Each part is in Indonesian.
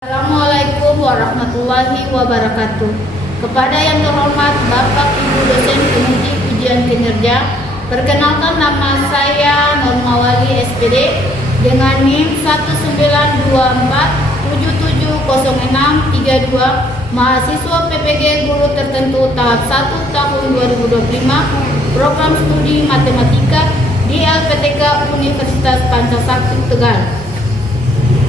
Assalamualaikum warahmatullahi wabarakatuh. Kepada yang terhormat Bapak Ibu dosen penguji ujian kinerja, perkenalkan nama saya Normawali SPD dengan NIM 19247700632, mahasiswa PPG guru tertentu tahap 1 tahun 2025, program studi matematika di LPTK Universitas Pancasakti Tegal.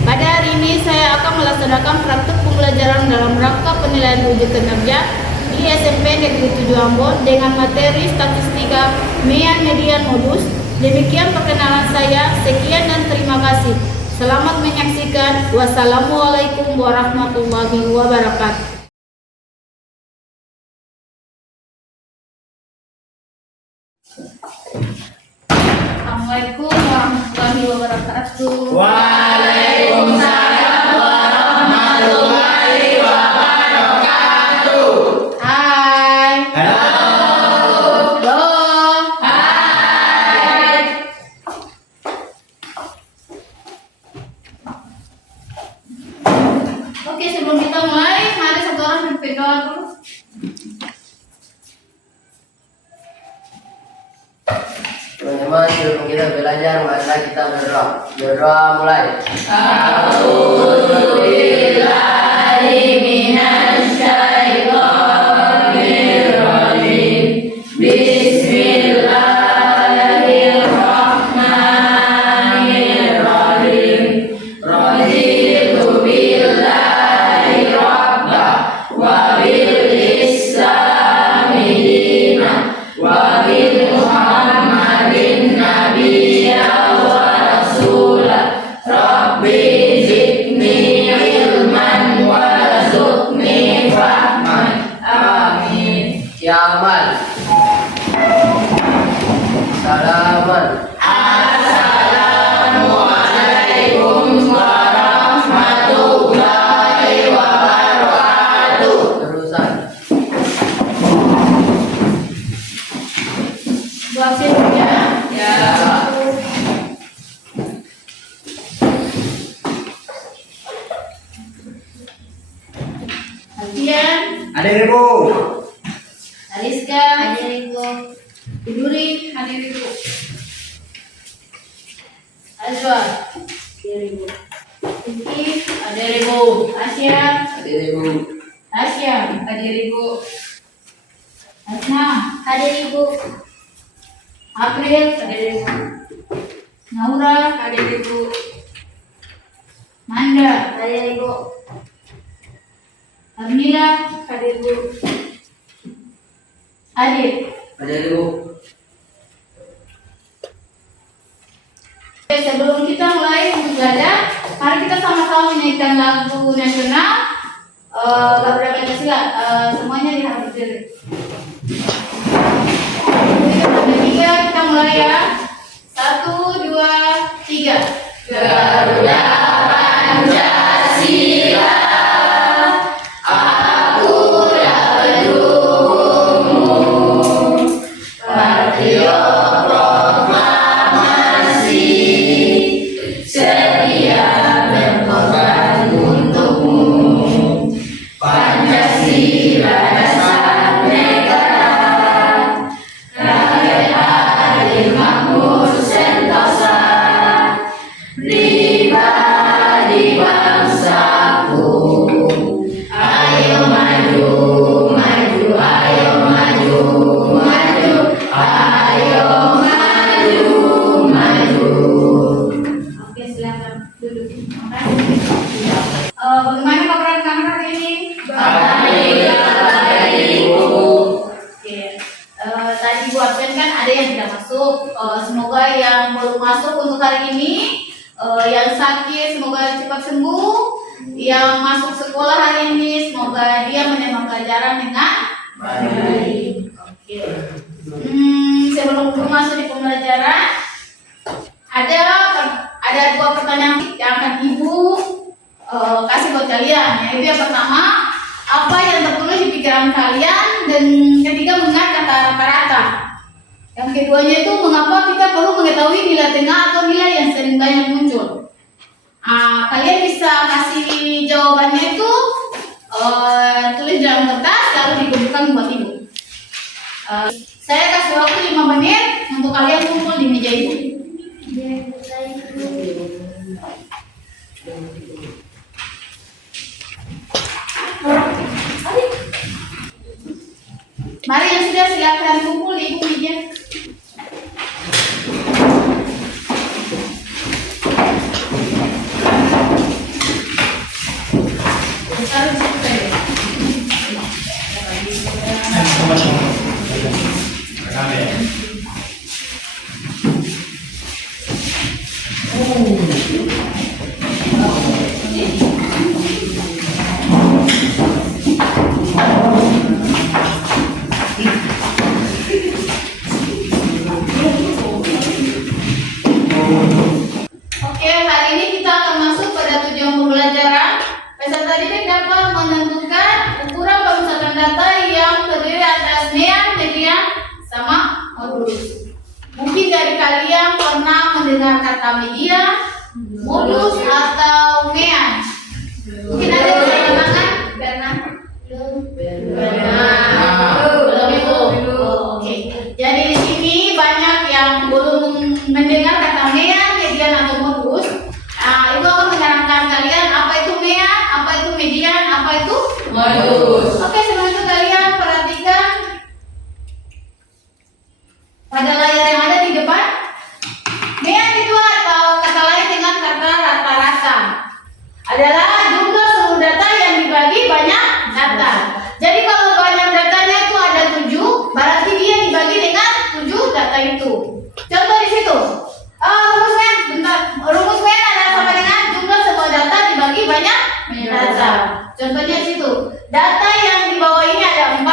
Pada hari ini saya akan melaksanakan praktik pembelajaran dalam rangka penilaian uji kinerja di SMP Negeri 7 Ambon dengan materi statistika median modus. Demikian perkenalan saya. Sekian dan terima kasih. Selamat menyaksikan. Wassalamualaikum warahmatullahi wabarakatuh. Assalamualaikum warahmatullahi wabarakatuh. Waalaikumsalam warahmatullahi wabarakatuh. Hai. Halo. Hai. Oke, sebelum kita mulai, mari satu orang pimpin doa dulu. Teman-teman, sebelum kita belajar, marilah kita berdoa. Berdoa mulai. A'udzubillahi minasyaitonirrajim. Bismillahirrahmanirrahim. Raditu billahi rabba wa bil islami dina wa bil Muhammadin nabiyya wa rasula. Rabbi zidni ilman warzuqni fahman. Amin. Ya amal. Salaman. Assalamualaikum warahmatullahi wabarakatuh. Terusan. Buat siapnya. Ya. Alfian, Hadir Ibu. Aliska, hadir Ibu. Iduri, hadir Ibu. Azwa, hadir Ibu. Vicky, hadir Ibu. Asya, Hadir Ibu. Asya, hadir Ibu. Asna, hadir Ibu. April, hadir Ibu. Naura, hadir Ibu. Manda, hadir Ibu. Amira, hadir Ibu. Hadir. Hadir Ibu. Oke, sebelum kita mulai belajar, mari kita sama-sama menyanyikan lagu nasional Garuda Pancasila. Semuanya dihadir. Tiga, kita mulai ya. 1, 2, 3. Garuda Pancasila, aku mendukungmu. Patriot proklamasi, sedia berkorban untukmu. Pancasila dasar negara, rakyat adil makmur sentosa, pribadi bangsaku. Ayo maju, maju, ayo maju, maju, ayo maju, maju. Oke, silakan duduk. Bagaimana kabar kamu hari ini? Baik, Ibu. Oke, tadi Bu absen kan ada yang tidak masuk. Semoga yang baru masuk untuk hari ini, yang sakit semoga cepat sembuh. Yang masuk sekolah hari ini semoga dia menerima pelajaran dengan baik. Oke. Sebelum masuk di pembelajaran, ada dua pertanyaan yang akan Ibu kasih buat kalian. Yaitu yang pertama, apa yang tertulis di pikiran kalian, dan ketiga, mengingat kata rata-rata. Yang keduanya itu, mengapa kita perlu mengetahui nilai tengah atau nilai yang sering banyak muncul. Kalian bisa kasih jawabannya itu tulis dalam kertas lalu dikumpulkan buat ibu. Saya kasih waktu 5 menit untuk kalian kumpul di meja ibu. Mari yang sudah silakan kumpul di ibu meja. Taruh di situ saja. Oke, hari ini kita akan masuk pada tujuan pembelajaran. Peserta didik dapat menentukan ukuran pemusatan data yang terdiri atas mean, median, sama modulus. Mungkin dari kalian pernah mendengar kata median, modulus, atau mean. Mungkin ada yang saya namakan Bernard. Belum itu. Oke. Jadi di sini banyak yang belum mendengar kata mean, median, atau modulus. Ibu akan menyarankan kalian apa itu mean, apa itu median, apa itu modulus. Oke, sebelum itu kalian perhatikan pada layar yang ada di depan. Mean itu atau kata lain dengan kata rata-rata adalah jumlah seluruh data yang dibagi banyak data. Jadi kalau banyak datanya itu ada 7, berarti dia dibagi dengan 7 data itu. Contoh di situ. Rumus mean, bentar. Rumus mean adalah sama dengan jumlah semua data dibagi banyak data. Contohnya di situ. Data yang di bawah ini ada 4,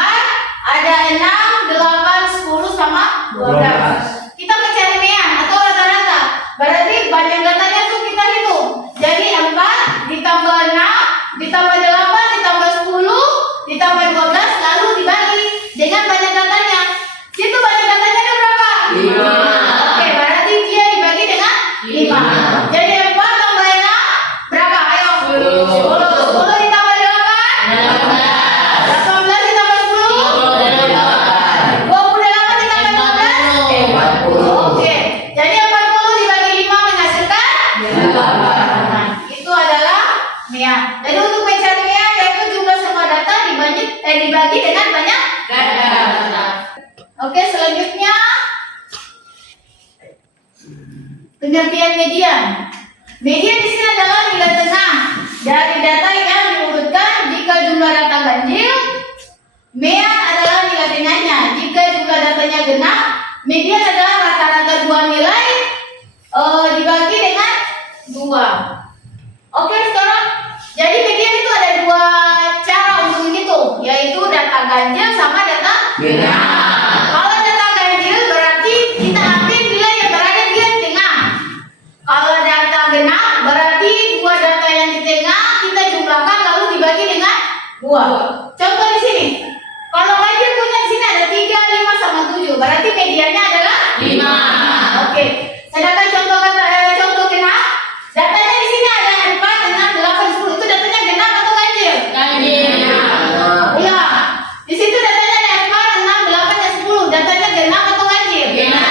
ada 6, 8, 10 sama 12. Kita mencari mean atau rata-rata. Berarti banyak datanya tuh kita hitung. Jadi 4 ditambah 6 ditambah 8 ditambah 10 ditambah 12 lalu dibagi dengan banyak datanya. Situ banyak datanya ada berapa? 5. Oke, berarti dia dibagi dengan 5. Jadi 4 tambah 6 berapa? Ayo. 10. 10 ditambah 8 18 ditambah 10 28 ditambah 12 Oke. Jadi 40 dibagi 5 menghasilkan 8. Itu adalah mean. Jadi untuk mencari mean yaitu jumlah semua data dibagi dengan banyak data. Oke, selanjutnya pengertian median. Median di sini adalah nilai tengah dari data yang diurutkan. Jika jumlah data ganjil, mean adalah nilai tengahnya. Jika jumlah datanya genap, median adalah rata-rata dua nilai dibagi dengan 2. Oke, sekarang jadi median itu ada 2 cara untuk menghitung, yaitu data ganjil sama data genap. Kalau data ganjil berarti kita ambil nilai yang berada di tengah. Kalau data genap berarti 2 data yang di tengah kita jumlahkan lalu dibagi dengan 2. Contoh di sini. Kalau ganjil punya di sini ada 3, 5 sama 7. Berarti mediannya adalah 5. Oke. Sedangkan contoh genap, datanya di sini ada 4, 6, 8, 10. Itu datanya genap atau ganjil? Ganjil. Ya. Di situ datanya ada 4, 6, 8, dan 10. Datanya genap atau ganjil? Genap.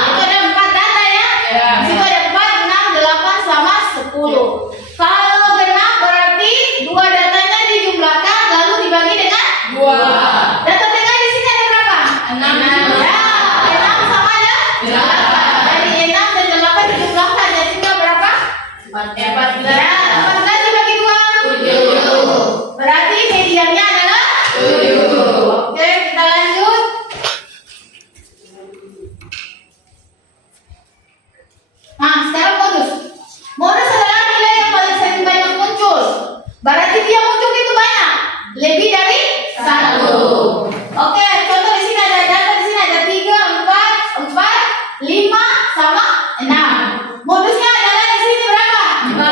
Itu ada 4 data ya? Di situ ada 4, 6, 8 sama 10. Kalau genap berarti 2 datanya dijumlahkan lalu dibagi dengan 2. Data tengah di sini ada berapa? 6. Ya, 6 sama ada 8. Dari 6 dan 8 dijumlahkan jadi tinggal berapa? 14. Ya, 14 dibagi 2 7. Berarti mediannya adalah 7. Oke, kita lanjut. Nah, sekarang modus. Modus adalah nilai yang paling sering banyak muncul. Berarti dia muncul itu banyak, lebih dari 1. Oke, contoh di sini ada data di sini ada 3, 4, 5 sama 6. Modusnya adalah di sini berapa? 4.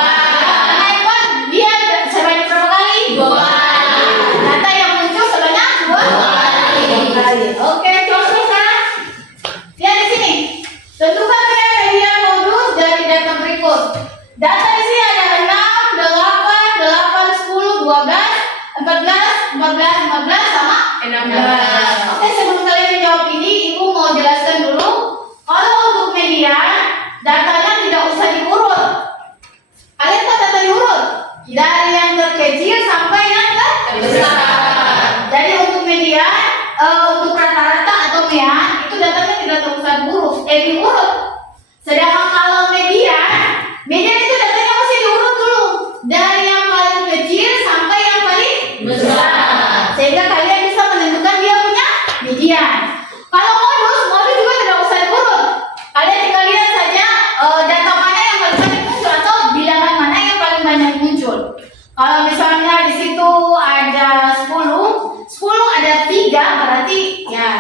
Karena 4 dia sebanyak berapa kali? 2 kali. Data yang muncul sebanyak 2 kali. Oke, contoh sekarang. Lihat di sini. Tentukan mean, median, modulus dari data berikut. Data di sini 12, 14, 14 sama 16. Oke, sebelum kalian menjawab ini, Ibu mau jelaskan dulu. Kalau untuk median, datanya tidak usah diurut. Kalian tahu data diurut? Dari yang terkecil sampai yang terbesar. Jadi untuk median, untuk rata-rata atau median, itu datanya tidak usah diurut. Sedangkan kalau median itu datanya masih diurut dulu. Dari yang paling kecil sampai yang paling besar. Sehingga kalian bisa menentukan dia punya median. Kalau modus juga tidak usah diurut. Kalian tinggal lihat saja data mana yang paling banyak muncul atau bilangan mana yang paling banyak muncul. Kalau misalnya di situ ada 10 ada 3, berarti ya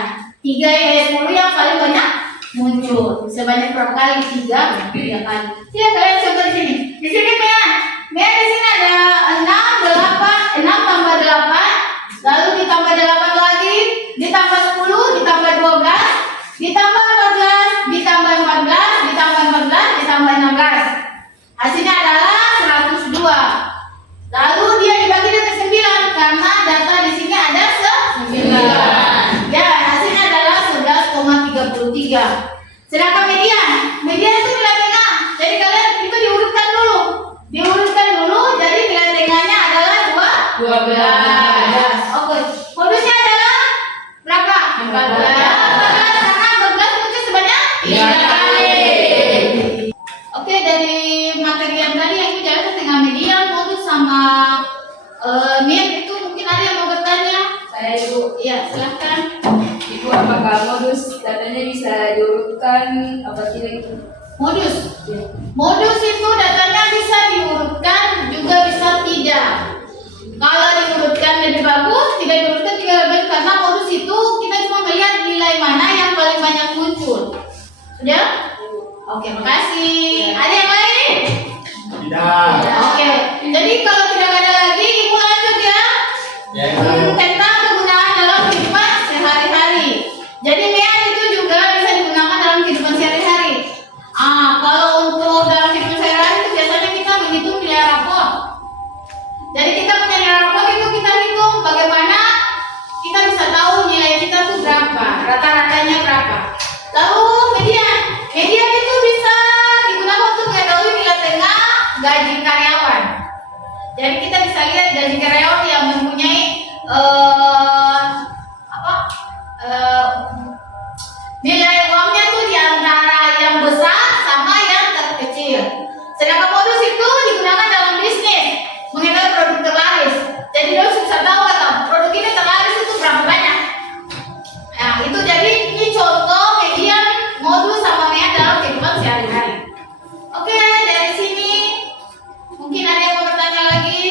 10 yang paling banyak muncul. Sebanyak berapa kali? 3 kali. Ya, kalian coba di sini. Di sini Mea di sini ada 6 tambah 8, lalu ditambah 8 lagi, ditambah 10, ditambah 12, ditambah 14, ditambah 14, ditambah 14, ditambah 16. Hasilnya adalah 102. Lalu dia dibagi dengan 9 karena data di sini ada 9. Ya, hasilnya adalah 11,33. Sedangkan median itu nilai tengah. Jadi kalian itu diurutkan dulu. Jadi nilai tengahnya adalah 12. Oke. Modusnya adalah berapa? 14. Karena 14 muncul sebanyak 3 kali. Oke, dari materi yang tadi yang jelaskan tengah median, modus sama MIR itu mungkin ada yang mau bertanya? Saya Ibu. Iya, silahkan. Ibu, apakah modus datanya bisa diurutkan apa tidak? Modus itu datanya bisa diurutkan juga bisa tidak. Kalau diurutkan lebih bagus, tidak diurutkan juga lebih bagus karena modus itu kita cuma melihat nilai mana yang paling banyak muncul. Sudah? Oke, makasih. Ada yang lain? Tidak. Oke. Jadi kalau tidak ada lagi, Ibu lanjut ya. Tentang kegunaan dalam kehidupan sehari-hari. Jadi MEAN itu juga bisa digunakan dalam kehidupan sehari-hari. Kalau untuk dalam kehidupan sehari-hari itu biasanya kita menghitung nilai rapor. Jadi kita punya nilai rapor itu kita hitung bagaimana kita bisa tahu nilai kita tuh berapa, rata-ratanya berapa. Lalu median itu bisa digunakan untuk mengetahui nilai tengah gaji karyawan. Jadi kita bisa lihat gaji karyawan yang mempunyai nilai uangnya tuh di antara yang besar sama yang terkecil. Sedangkan modus itu digunakan dalam bisnis mengetahui produk terlaris. Jadi dia bisa tahu atau produk ini terlaris itu berapa banyak. Nah itu jadi ini contoh median, modus sama MEAN dalam kehidupan sehari-hari. Oke, dari sini mungkin ada yang mau bertanya lagi?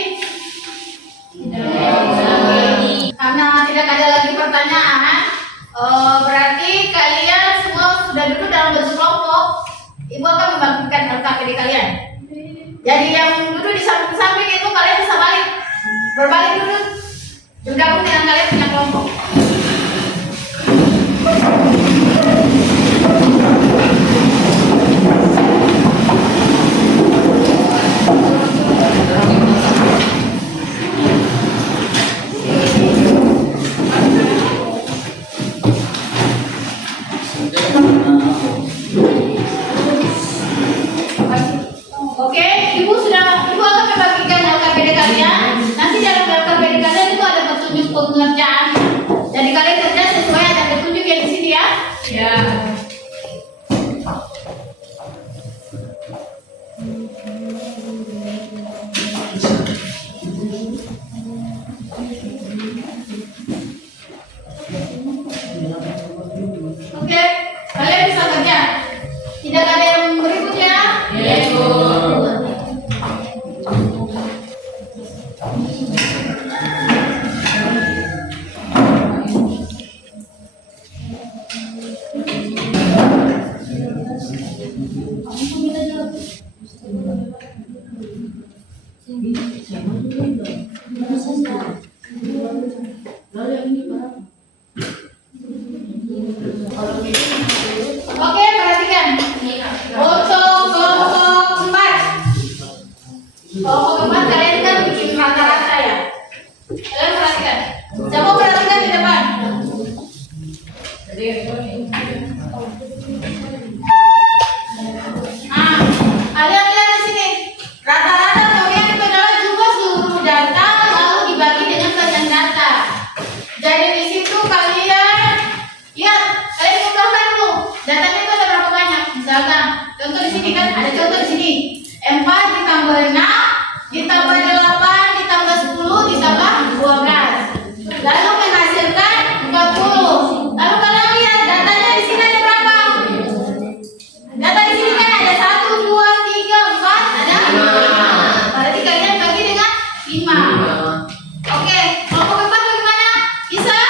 Karena tidak ada lagi pertanyaan, berarti kalian semua sudah duduk dalam bentuk kelompok. Ibu akan membagikan LKPD kalian. Jadi yang duduk di samping-samping itu kalian bisa berbalik duduk, bergabung dengan kalian punya kelompok. Oke, Ibu akan membagikan LKPD kalian. Nanti dalam LKPD kalian itu ada petunjuk pengerjaan. Jadi kalian kerja sesuai ada petunjuk yang di sini ya. Ya. Oke, kalian bisa kerja. Tidak ada yang berikut ya. Ya, Ibu. Oke, perhatikan. Untuk kelompok 4. Kelompok 4 kalian kan bikin rata-rata ya. di sini. 4 ditambah 6 ditambah 8 ditambah 10 ditambah 12. Lalu menghasilkan 40. Lalu kalian lihat datanya di sini ada berapa? Data di sini kan ada 1, 2, 3, 4, ada 5. Berarti kalian bagi dengan 5. Oke, kelompok 4 bagaimana? Bisa?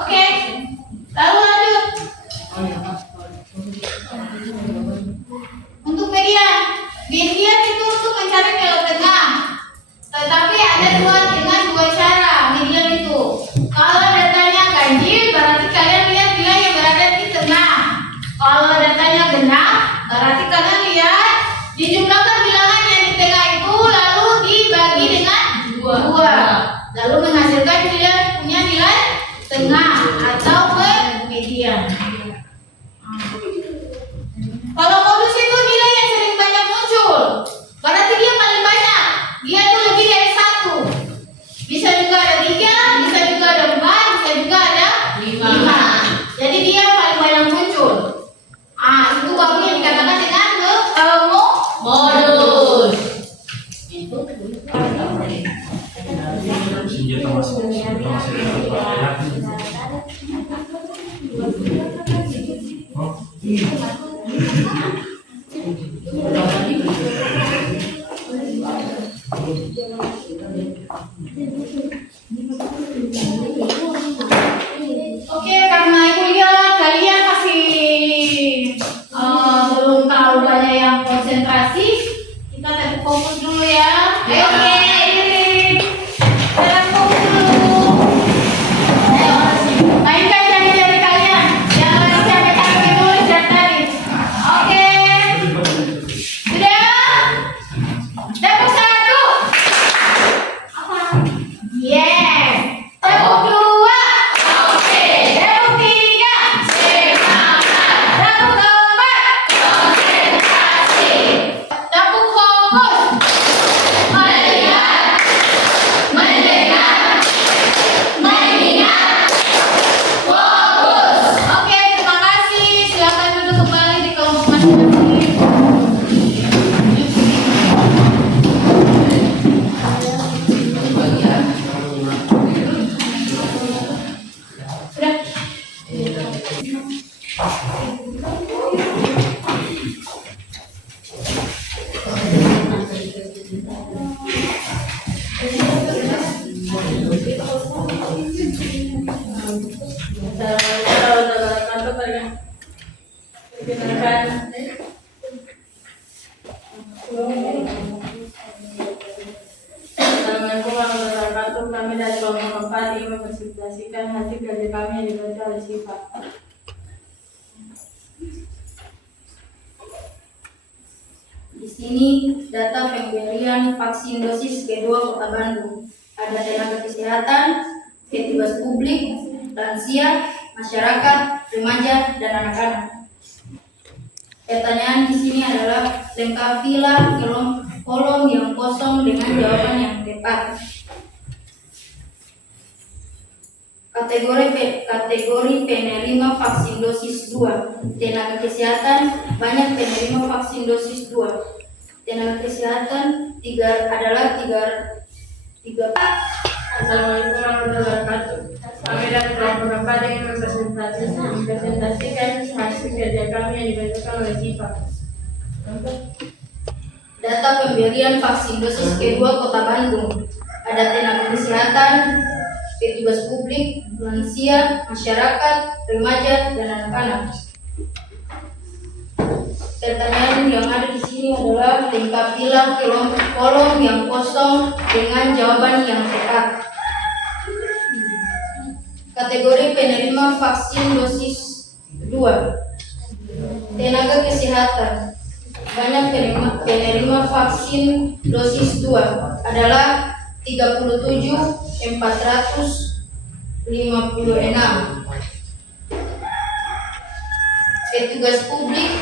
Oke. Lalu lanjut. Untuk median. Median itu untuk mencari nilai tengah. Tetapi ada dengan dua cara median itu. Kalau datanya ganjil berarti kalian lihat nilai yang berada di tengah. Kalau datanya genap berarti kalian lihat dijumlahkan bilangan yang di tengah itu lalu dibagi dengan 2. Lalu menghasilkan kalian punya nilai tengah atau median. Kalau modus itu nilai yang sering banyak muncul, berarti dia paling banyak. Dia itu lebih dari 1. Bisa juga ada 3, bisa juga ada 4, bisa juga ada 5. Jadi dia paling banyak muncul. Itu baru yang dikatakan dengan modus. Senjata masih Oke, karena ibu lihat kalian masih belum tahu banyak yang konsentrasi, kita tetap fokus dulu ya. Ayo, tetap fokus dulu. Ayo, mainkan jari-jari kalian. Jangan capek-capek dulu dari tadi. Oke, sudah? Tepuk 1. Apa? Yes. Tepuk 2. Tepuk 3. Tepuk 4. Tepuk fokus. Melihat, mendengar, mengingat, fokus. Oke, terima kasih. Silakan duduk kembali di kelompok masing-masing. Sudah. Assalamualaikum warahmatullahi wabarakatuh. Kami dari kelompok 4 ingin mempresentasikan hasil kerja kami yang dibaca oleh Syifa. Di sini data pemberian vaksin dosis kedua Kota Bandung. Ada tenaga kesehatan, petugas publik, lansia, masyarakat, remaja, dan anak-anak. Pertanyaan di sini adalah lengkapilah kolom yang kosong dengan jawaban yang tepat. Kategori penerima vaksin dosis 2. Tenaga kesehatan banyak penerima vaksin dosis 2. Tenaga kesehatan adalah 3. Assalamualaikum warahmatullahi wabarakatuh. Kami dari kelompok 4 ingin mempresentasikan hasil kerja kami yang dibacakan oleh Syifa. Data pemberian vaksin dosis kedua Kota Bandung. Ada tenaga kesehatan, petugas publik, lansia, masyarakat, remaja, dan anak-anak. Pertanyaan yang ada di sini adalah lengkapilah kolom yang kosong dengan jawaban yang tepat. Kategori penerima vaksin dosis 2. Tenaga kesehatan banyak penerima vaksin dosis 2 adalah 37.456. Petugas publik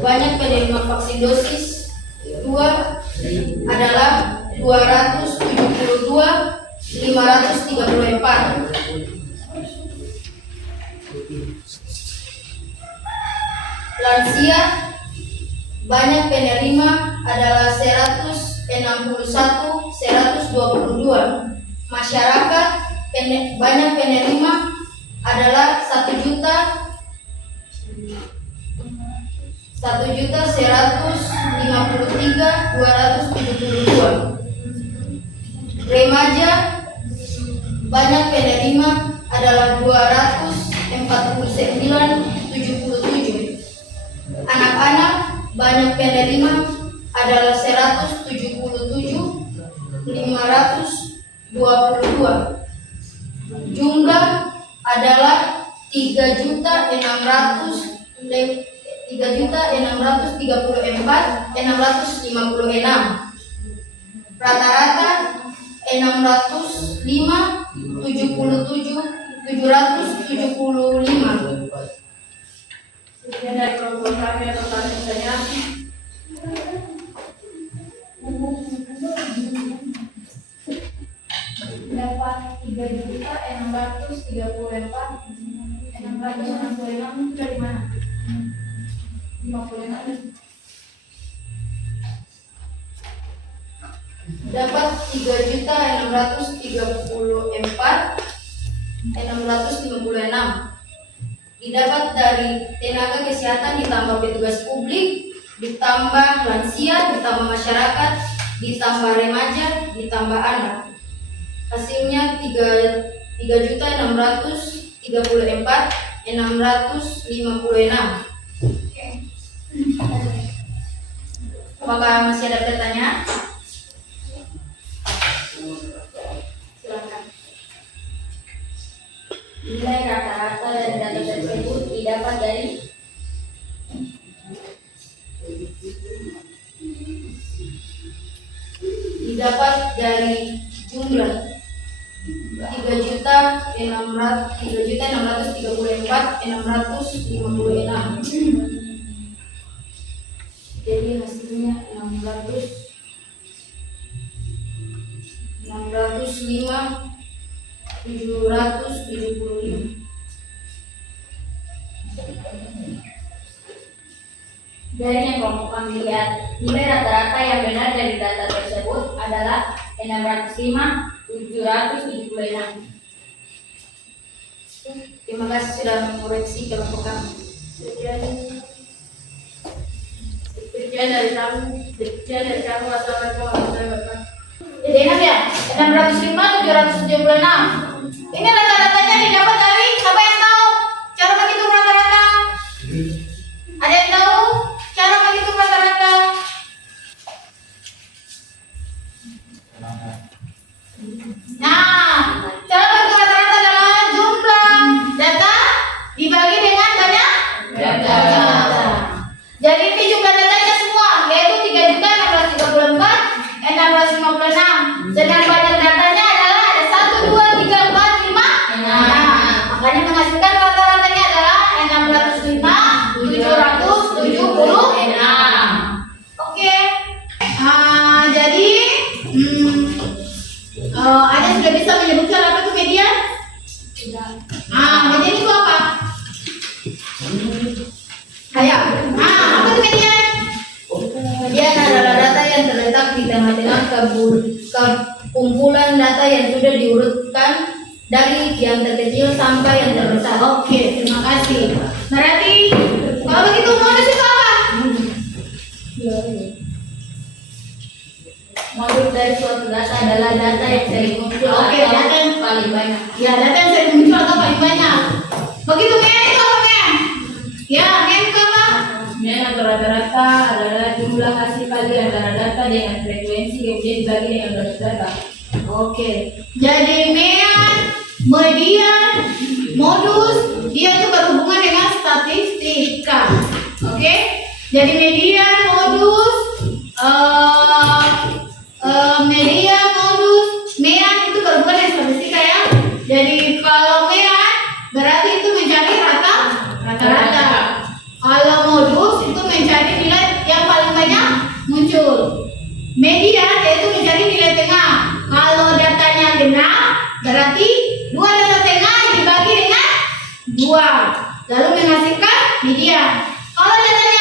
banyak penerima vaksin dosis 2 adalah 272.534. lansia banyak penerima adalah 161.122. Masyarakat banyak penerima adalah 1.153.272. Remaja banyak penerima adalah 249.77. Anak-anak banyak penerima adalah 177.522. Jumlah adalah 3.634.656. Rata-rata 605.77.775. Sekian dari kelompok kami yang bertanya. Dapat 3.634.666 dari mana? 56. Dapat 3.634.656. Didapat dari tenaga kesehatan ditambah petugas publik, ditambah lansia, ditambah masyarakat, ditambah remaja, ditambah anak. Hasilnya 3.634.656. Apakah masih ada pertanyaan? Silakan. Nilai rata-rata dari data tersebut didapat dari jumlah 3.634.656. Jadi hasilnya 605.775. Dari yang kelompok kami lihat, nilai rata-rata yang benar dari data tersebut adalah 605.776. Terima kasih sudah mengoreksi kelompok kami. Sekian dari kami. Wassalamualaikum warahmatullahi wabarakatuh. Jadi ingat ya, 605.776. Ini rata-ratanya didapat dari siapa yang tahu cara menghitung rata-rata? Ada yang tahu cara menghitung rata-rata? Nah, cara menghitung rata-rata adalah jumlah data dibagi dengan banyak data. Jadi ini jumlah datanya semua, yaitu 3.634.656. Sedang banyak datanya adalah ada 1, 2, 3, 4, 5. Nah, makanya menghasilkan rata-ratanya adalah 605.776. Oke. Jadi ada sudah bisa menyebutkan apa itu median? Median itu apa? Ayo. Apa itu median? Median adalah data yang terletak di tengah-tengah kumpulan data yang sudah diurutkan dari yang terkecil sampai yang terbesar. Oke, terima kasih. Berarti kalau begitu modus itu apa? Modul dari suatu data adalah data yang sering muncul Oke, atau data yang paling banyak. Ya, data yang sering muncul atau paling banyak. Begitu men itu apa men? Ya, men itu apa? Men atau rata-rata adalah jumlah hasil kali antara data dengan frekuensi kemudian dibagi dengan basis data. Oke. Jadi median, modus, dia itu berhubungan dengan statistika. Oke? Jadi median, modus, mean itu berhubungan dengan statistika ya. Jadi kalau mean berarti itu mencari rata-rata. Kalau modus itu mencari nilai yang paling banyak muncul. Median yaitu mencari nilai tengah. Kalau datanya genap berarti dua data tengah dibagi dengan 2 lalu menghasilkan median. Kalau datanya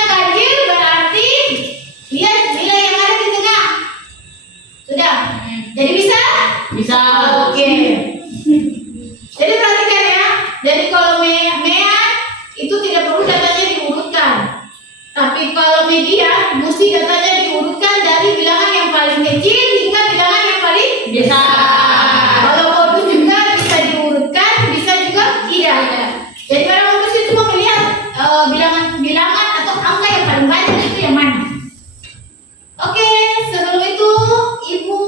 Bisa. Kalau modus juga bisa diurutkan, bisa juga tidak. Jadi kalau modus itu mau melihat bilangan atau angka yang paling banyak itu yang mana. Oke, sebelum itu Ibu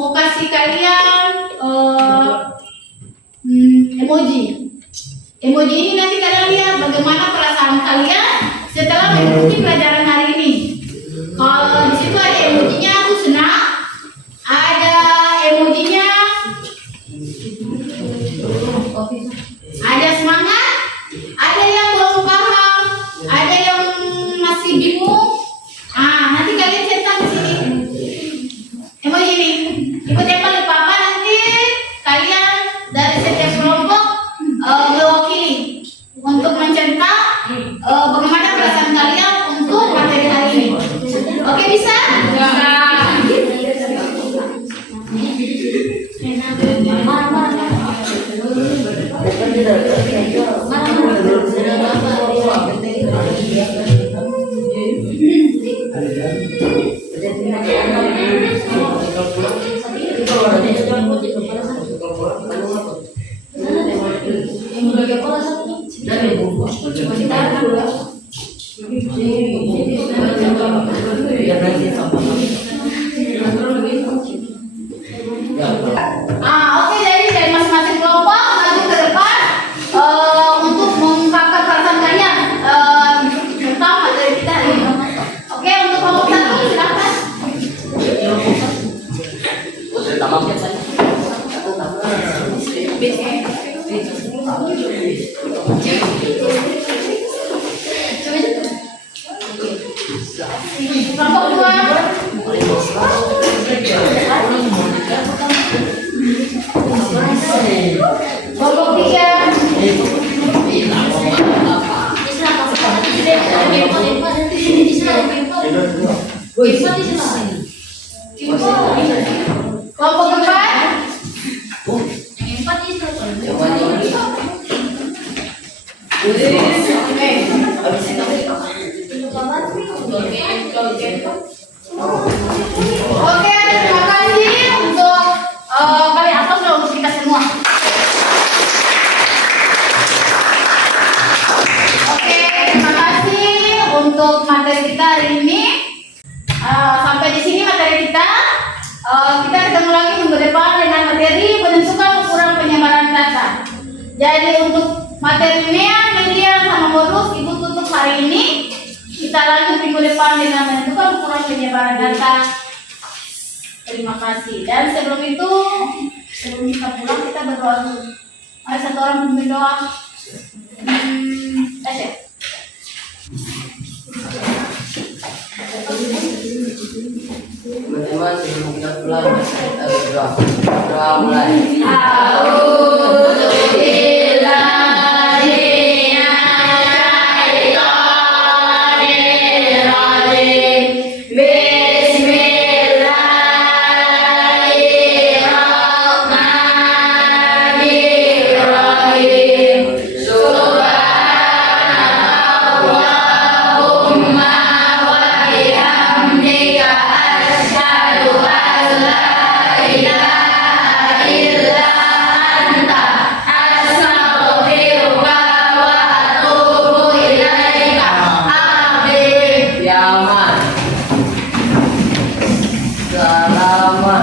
mau kasih kalian emoji. Emoji ini nanti kalian lihat bagaimana perasaan kalian setelah mengikuti pelajaran hari ini. Kalau di situ ada emojinya aku senang, ada emojinya ada semangat, ada yang belum paham, ada yang masih bingung. Nanti kalian cetak di sini emoji ini. Ibu tempel di papan, nanti kalian dari setiap kelompok mewakili untuk mencetak bagaimana perasaan kalian untuk materi hari ini. Oke, bisa? Oke, jadi dari masing-masing kelompok maju ke depan untuk mengungkapkan perasaan kalian tentang materi kita hari ini. Oke, untuk kelompok satu silakan. Kelompok dua. Kelompok tiga. Kelompok empat. Oke, terima kasih untuk kalian atas untuk kita semua. Oke, terima kasih untuk materi kita hari ini. Sampai di sini materi kita. Kita ketemu lagi minggu depan dengan materi penentukan ukuran penyebaran data. Jadi untuk materi media sama modus Ibu tutup hari ini. Kita lanjut minggu depan dengan menentukan ukuran penyebaran data. Terima kasih. Dan sebelum itu, sebelum kita pulang kita berdoa dulu. Mari satu orang berdoa. Teman-teman, sebelum kita pulang, kita berdoa. Doa mulai. Selamat